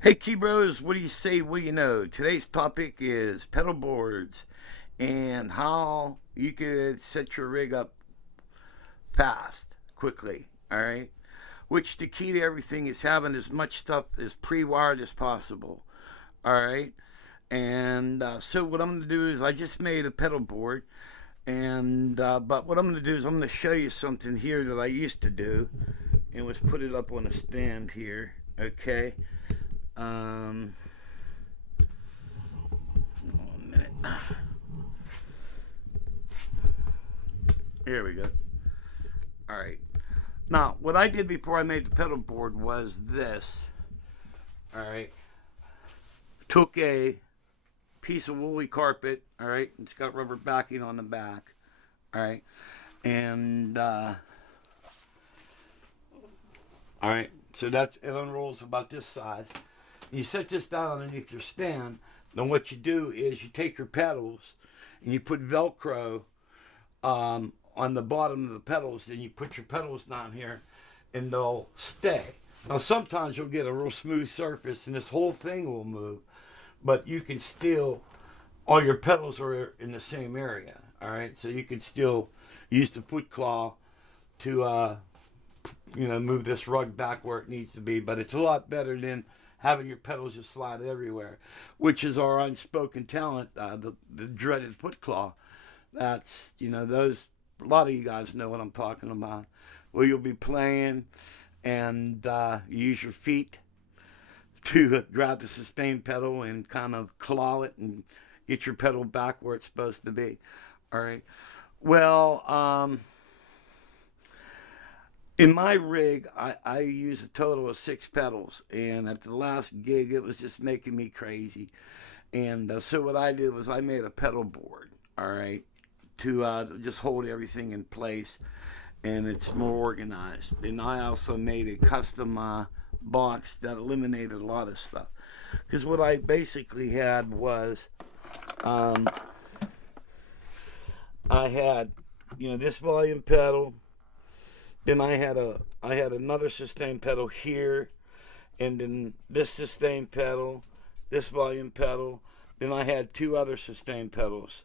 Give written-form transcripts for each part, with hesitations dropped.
Hey Key Bros, what do you say? What do you know? Today's topic is pedal boards and how you could set your rig up fast, quickly. All right, which the key to everything is having as much stuff as pre-wired as possible. All right, and so what I'm going to do is I just made a pedal board, and but what I'm going to do is I'm going to show you something here that I used to do, and let's put it up on a stand here. Okay. Um, One minute. Here we go. All right. Now, what I did before I made the pedal board was this. All right. Took a piece of woolly carpet. All right. It's got rubber backing on the back. All right. And, all right. So it unrolls about this size. You set this down underneath your stand. Then what you do is you take your pedals and you put Velcro on the bottom of the pedals. Then you put your pedals down here, and they'll stay. Now sometimes you'll get a real smooth surface, and this whole thing will move, but you can still all your pedals are in the same area. All right, so you can still use the foot claw to move this rug back where it needs to be, but it's a lot better than having your pedals just slide everywhere, which is our unspoken talent, the dreaded foot claw. That's, those, a lot of you guys know what I'm talking about, where you'll be playing and you use your feet to grab the sustain pedal and kind of claw it and get your pedal back where it's supposed to be. All right. Well, in my rig, I use a total of 6 pedals, and at the last gig, it was just making me crazy. And so what I did was I made a pedal board, all right, to just hold everything in place, and it's more organized. And I also made a custom box that eliminated a lot of stuff, because what I basically had was um, I had, this volume pedal. Then I had another sustain pedal here, and then this sustain pedal, this volume pedal. Then I had 2 other sustain pedals.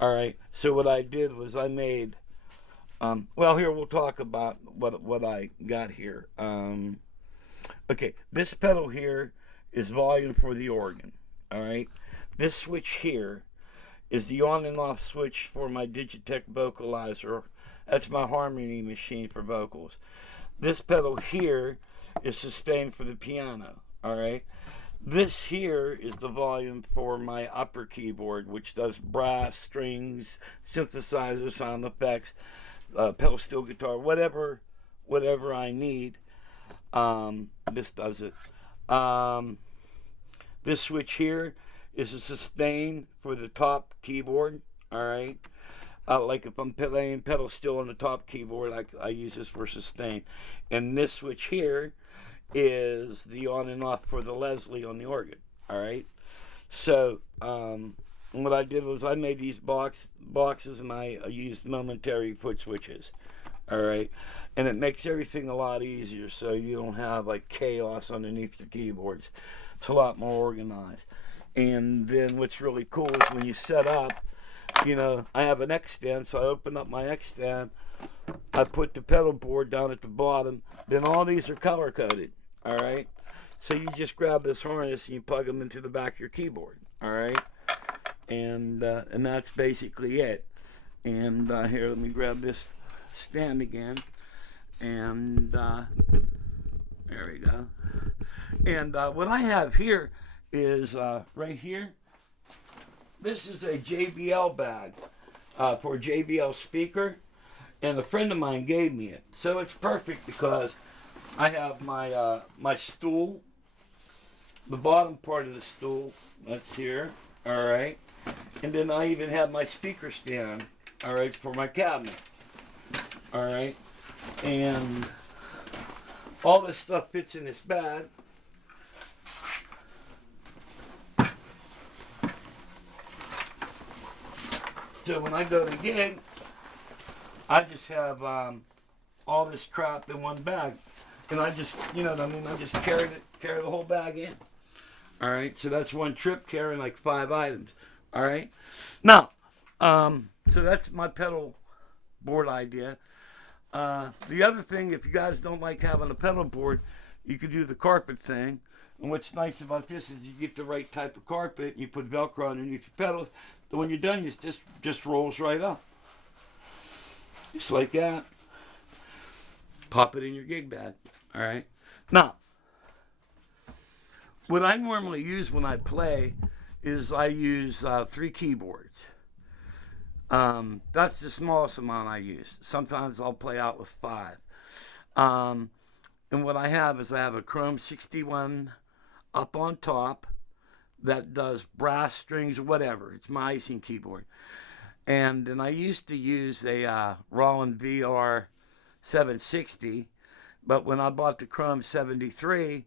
All right. So what I did was I made. Well, here we'll talk about what I got here. Okay, this pedal here is volume for the organ. All right. This switch here is the on and off switch for my Digitech vocalizer. That's my harmony machine for vocals. This pedal here is sustain for the piano. All right. This here is the volume for my upper keyboard, which does brass, strings, synthesizer, sound effects, pedal steel guitar, whatever I need. This does it. This switch here is a sustain for the top keyboard. All right. Like if I'm playing pedal steel on the top keyboard, I use this for sustain. And this switch here is the on and off for the Leslie on the organ. All right. So what I did was I made these boxes, and I used momentary foot switches. All right. And it makes everything a lot easier, so you don't have like chaos underneath your keyboards. It's a lot more organized. And then what's really cool is when you set up, I have an X stand, so I open up my X stand. I put the pedal board down at the bottom. Then all these are color coded. All right. So you just grab this harness and you plug them into the back of your keyboard. All right. And that's basically it. And here, let me grab this stand again. And there we go. And what I have here is right here. This is a JBL bag for a JBL speaker, and a friend of mine gave me it. So it's perfect because I have my stool, the bottom part of the stool, that's here, all right, and then I even have my speaker stand, all right, for my cabinet, all right, and all this stuff fits in this bag. So when I go to gig, I just have all this crap in one bag. And I just, you know what I mean? I just carry the whole bag in. All right, so that's one trip carrying like 5 items. All right, now, so that's my pedal board idea. The other thing, if you guys don't like having a pedal board, you could do the carpet thing. And what's nice about this is you get the right type of carpet, and you put Velcro underneath your pedals. But when you're done, it just rolls right up, just like that. Pop it in your gig bag. All right, now. What I normally use when I play is I use 3 keyboards. That's the smallest amount I use. Sometimes I'll play out with 5. And what I have is I have a Chrome 61 up on top that does brass strings or whatever. It's my icing keyboard. And then I used to use a Roland VR 760, but when I bought the Chrome 73,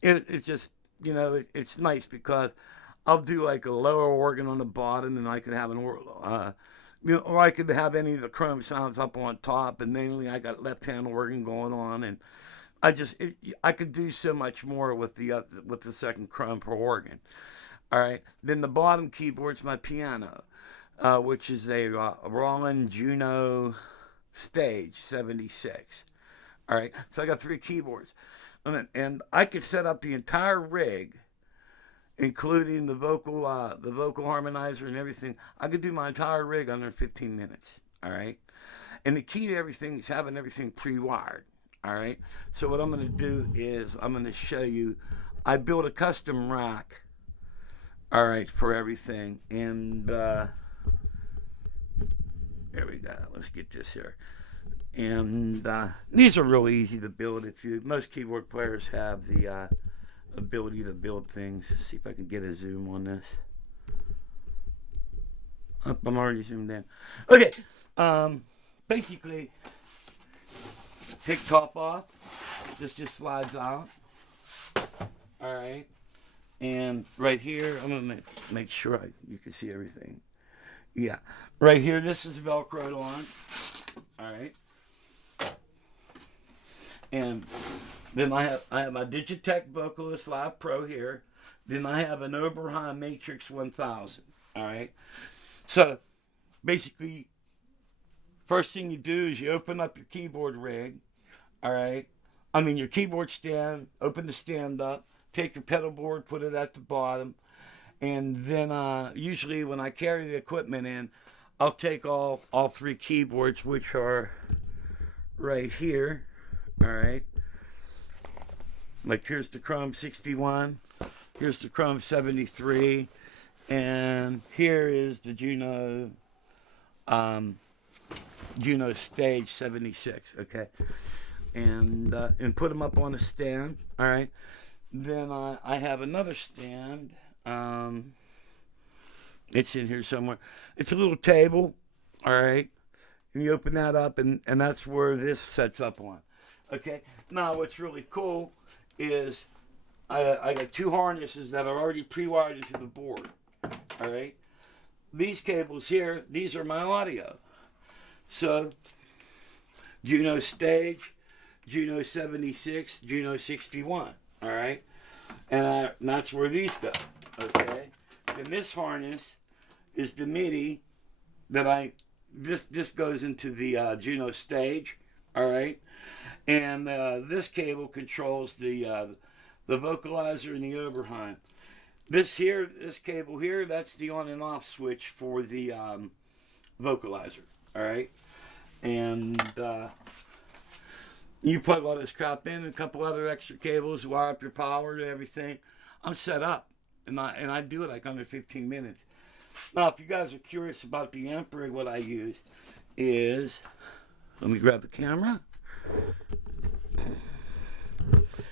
it's just, you know, it's nice because I'll do like a lower organ on the bottom, and I can have you know, or I could have any of the Chrome sounds up on top, and mainly I got left hand organ going on, and I could do so much more with the second Chrome per organ. All right, then the bottom keyboard's my piano, which is a Roland Juno Stage 76. All right, so I got 3 keyboards. And I could set up the entire rig, including the vocal harmonizer and everything. I could do my entire rig under 15 minutes. All right, and the key to everything is having everything pre-wired. All right, so what I'm going to do is I'm going to show you. I built a custom rack. All right, for everything, and there we go. Let's get this here. And these are really easy to build. Most keyboard players have the ability to build things. Let's see if I can get a zoom on this. Oh, I'm already zoomed in. Okay, basically, take top off. This just slides out. All right, and right here, I'm gonna make sure you can see everything. Yeah, right here, this is Velcroed on. All right. And then I have my Digitech Vocalist Live Pro here. Then I have an Oberheim Matrix 1000. All right. So basically, first thing you do is you open up your keyboard rig. All right. I mean your keyboard stand. Open the stand up. Take your pedal board. Put it at the bottom. And then usually when I carry the equipment in, I'll take all 3 keyboards, which are right here. All right, like here's the Chrome 61, here's the Chrome 73, and here is the Juno Stage 76. Okay, and put them up on a stand. All right, then I have another stand. It's in here somewhere. It's a little table. All right, and you open that up, and that's where this sets up on. Okay, now what's really cool is I got 2 harnesses that are already pre-wired into the board. All right, these cables here, these are my audio. So Juno Stage, Juno 76, Juno 61. All right, and that's where these go. Okay, and this harness is the MIDI that this goes into the Juno Stage. All right. And this cable controls the vocalizer and the Oberheim. This cable here, that's the on and off switch for the vocalizer. All right, and you plug all this crap in, and a couple other extra cables, wire up your power and everything. I'm set up, and I do it like under 15 minutes. Now, if you guys are curious about the amp rig, what I use is, let me grab the camera.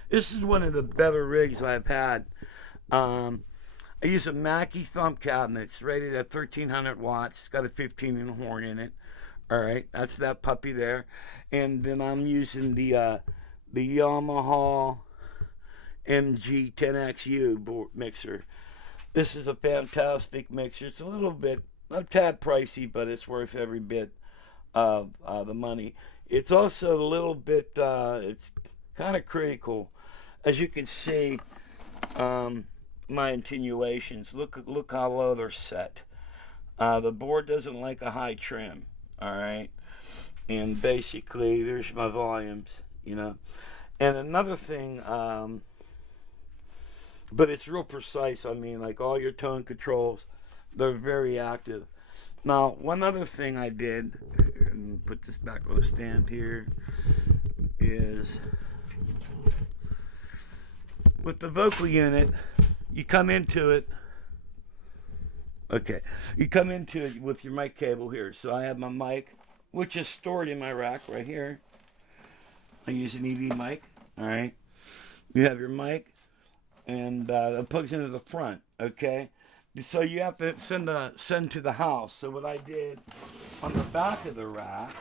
This is one of the better rigs I've had. I use a Mackie thumb cabinet. It's rated at 1300 watts. It's got a 15-inch horn in it. All right, that's that puppy there. And then I'm using the Yamaha MG10XU mixer. This is a fantastic mixer. It's a tad pricey, but it's worth every bit of the money. It's also a little bit, it's kind of critical. As you can see, my attenuations, look how low they're set. The board doesn't like a high trim, all right? And basically, there's my volumes, you know. And another thing, but it's real precise. I mean, like all your tone controls, they're very active. Now, one other thing I did, and put this back on the stand here, is with the vocal unit, you come into it. Okay, you come into it with your mic cable here. So I have my mic, which is stored in my rack right here. I use an EV mic. All right, you have your mic, and it plugs into the front. Okay, so you have to send to the house. So what I did on the back of the rack,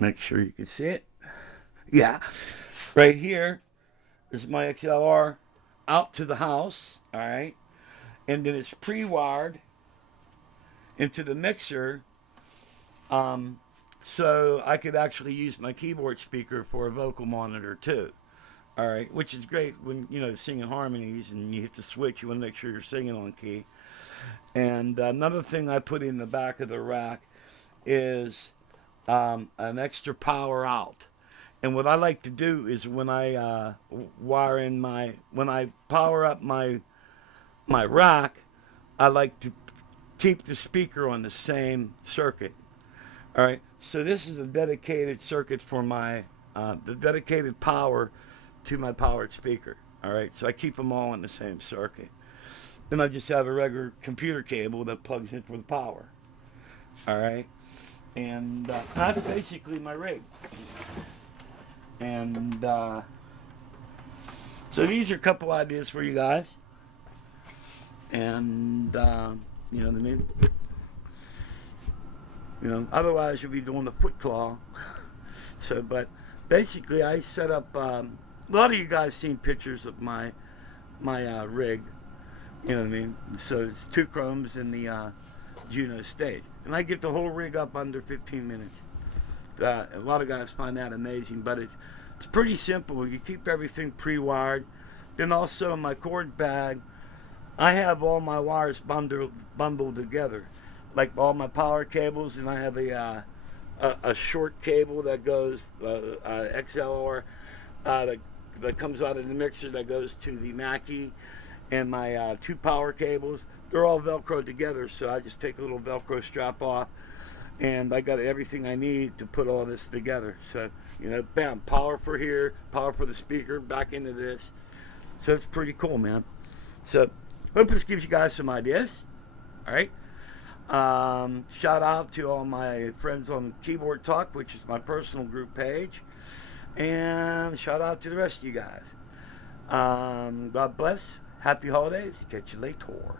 make sure you can see it. Yeah, right here is my XLR out to the house. All right, and then it's pre-wired into the mixer, so I could actually use my keyboard speaker for a vocal monitor too. All right, which is great when singing harmonies and you hit the switch. You want to make sure you're singing on key. And another thing I put in the back of the rack is an extra power out. And what I like to do is when I when I power up my rack, I like to keep the speaker on the same circuit. All right, so this is a dedicated circuit for my the dedicated power to my powered speaker. All right, so I keep them all on the same circuit. Then I just have a regular computer cable that plugs in for the power. All right, and that's basically my rig. And so these are a couple ideas for you guys. And you know what I mean? Otherwise you'll be doing the foot claw. So, but basically I set up, a lot of you guys seen pictures of my rig, you know what I mean? So it's 2 chromes in the Juno stage. And I get the whole rig up under 15 minutes. A lot of guys find that amazing, but it's pretty simple. You keep everything pre-wired. Then also my cord bag, I have all my wires bundled together, like all my power cables, and I have a short cable that goes XLR that comes out of the mixer that goes to the Mackie, and my 2 power cables. They're all Velcro together, so I just take a little Velcro strap off, and I got everything I need to put all this together. So bam, power for here, power for the speaker, back into this. So it's pretty cool, man. So hope this gives you guys some ideas. All right. Shout out to all my friends on Keyboard Talk, which is my personal group page. And shout out to the rest of you guys. God bless. Happy holidays. Catch you later.